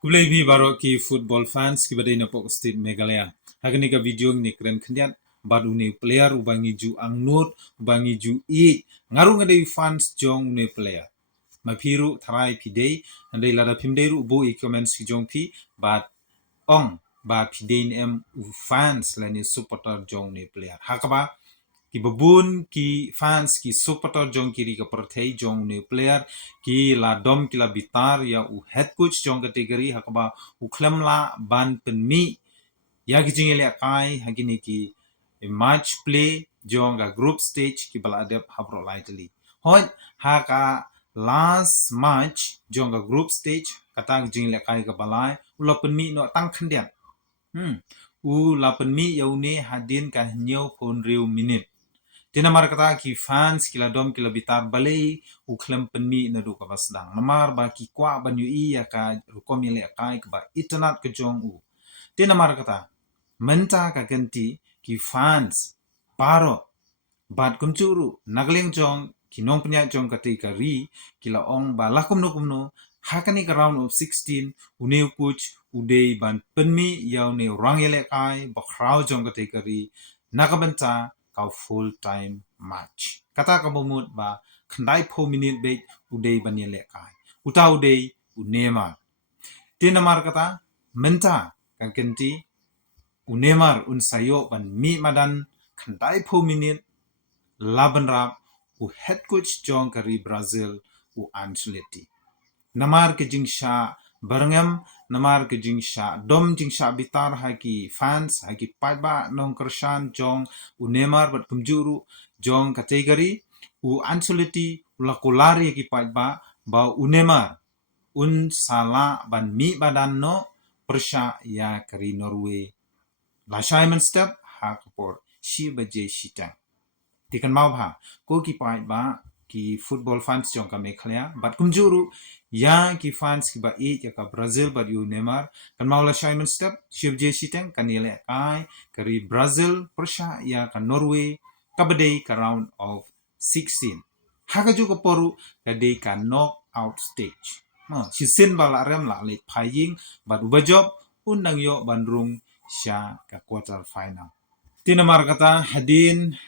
Kulay bi baro ki football fans ki badai na pok state Meghalaya. Hagani ka video ni keren kendian badu ne player ubangi ju angnut ubangi ju ngaru ngadai fans jong ne player. Mapiru tharai pidei andai lada pimderu bo I comments ki jong pi but ong ba pidei em fans lani supporter jong ne player. Hakaba ki babun ki fans ki supporter jong kiri ka perthei jong ne player ki la dom ki la bitar ya u head coach jong kategori hakaba u khlem la ban penmi ya ki jingele kai hagini ki match play jong ga group stage ki bala adep habro lightly hoi haka last match jong ga group stage kata jingele kai ka balai ulo penmi no tang khandian u la penmi yaune hadin ka nyau pon riu minute Tinamar kata ki fans kila dom kila bitar balai uklem penmi na du kabasdang. Namar ba ki kwa banyu iya ka rukom yele kai ka ba internet ke jong u. Tinamar kata menta ka ganti ki fans paro bat kumchuru nagling jong ki nong penya jong katika ri kila ong ba lakum no hakani ka round of 16 uneu kuch udei ban penmi yaw ne rang yele kai ba kraw jong katika ri nakabenta full time match. Kata ka bumut ba kandai po minute bait udei banyele kai. Uta udei neymar. Tinamar kata menta kan kenti neymar sayo ban mi madan kandai po minute laban rap head coach jong kari Brazil Ancelotti. Namar ke jingsha barangam namar ke jingsha dom jingsha bitar haki fans haki paiba nong kershan jong neymar bat kumjuru jong kategori Ancelotti ulakolari haki paiba ba neymar sala ban mi badan no persha ya kari Norway la Simon step hakapor shi baje shitang tikan mau ha ko ki paiba ki football fans jong ka Meghalaya bat kumjuru ya ki fans ki ba ya ka Brazil bat yu neymar kan maula Simon step shibje shiteng kan yele kai kari Brazil persha ya ka Norway kabadei ka round of 16 haka ju ka poru kadei ka knock out stage si sin bala rem la le phaying bat ubajob unang yo bandrung sha ka quarter final tinamar kata hadin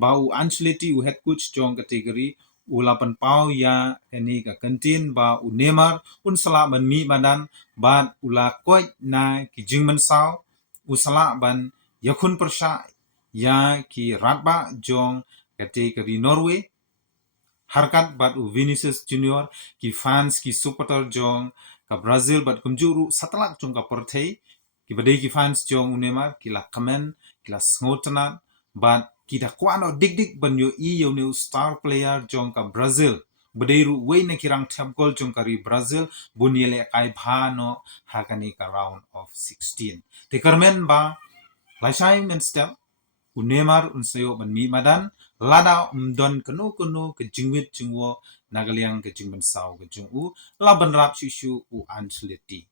bau Ancelotti head coach jong kategori ulapan pau ya ini ka kantin ba neymar sala ban mi badan ban ula koi na ki jingman sao sala ban yakun persha ya ki ratba jong kategori Norway harkat bat Vinicius Junior ki fans ki supporter jong ka Brazil bat kumjuru satalak jong ka perthei ki badai ki fans jong neymar ki la comment ki la sngotanat bat kita kwano dik banyo yo new star player jong ka Brazil badairu way na kirang tap goal jong kari Brazil bunyele kai bhano hakani ka round of 16 te karmen ba laisai men step neymar sayo ban mi madan lada don kanu ke jingwit jingwo nagaliang ke jingban saw ke jungu laban rap shishu Ancelotti